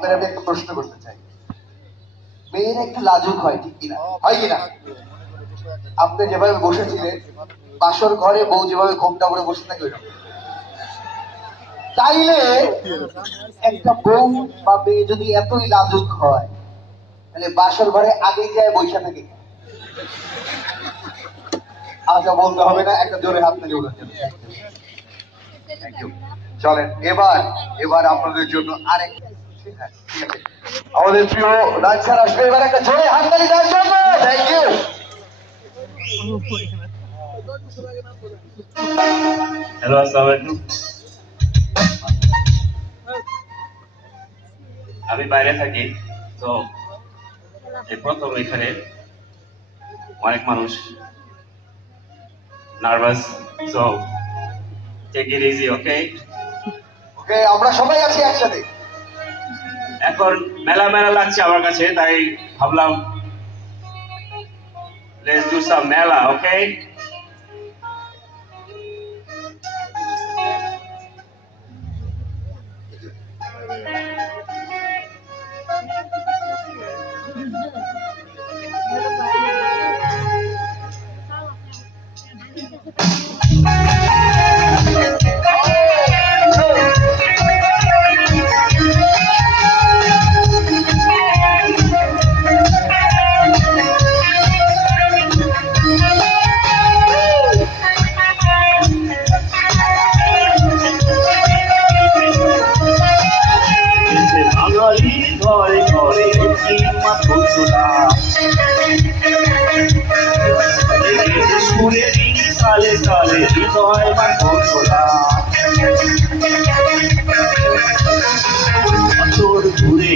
আপনার আমি একটা প্রশ্ন করতে চাই, মেয়েরা একটু লাজুক হয় ঠিক কিনা, হয় কিনা? আপনি যেভাবে বসেছিলেন বাসর ঘরে বউ যেভাবে ঘোমটা পরে বসে থাকে ওইরকম। তাইলে একটা বউ বা মেয়ে যদি এতই লাজুক হয় তাহলে বাসর ঘরে আগে যায় বৈশা থাকে। আচ্ছা বলতে হবে না, একটা জোরে হাত তালি বলুন। Thank you. চলেন এবার এবার আপনাদের জন্য আরেক, ঠিক আছে, ঠিক আছে। আমাদের প্রিয় ডান্সার আসবে এবার, একটা জোরে হাত তালি দেওয়ার জন্য। Thank you. হ্যালো, আসসালামু আলাইকুম। আমি বাইরে থাকি, তো এই প্রথম এখানে অনেক মানুষ nervous, so take it easy, okay? Okay, আমরা সবাই আছি একসাথে। এখন মেলা মেলা লাগছে আমার কাছে, তাই ভাবলাম লেটস ডু সাম মেলা, ওকে? বাঙালি ঘরে ঘরে সুরেরই তালে তালে হৃদয় মাথা ঘুরে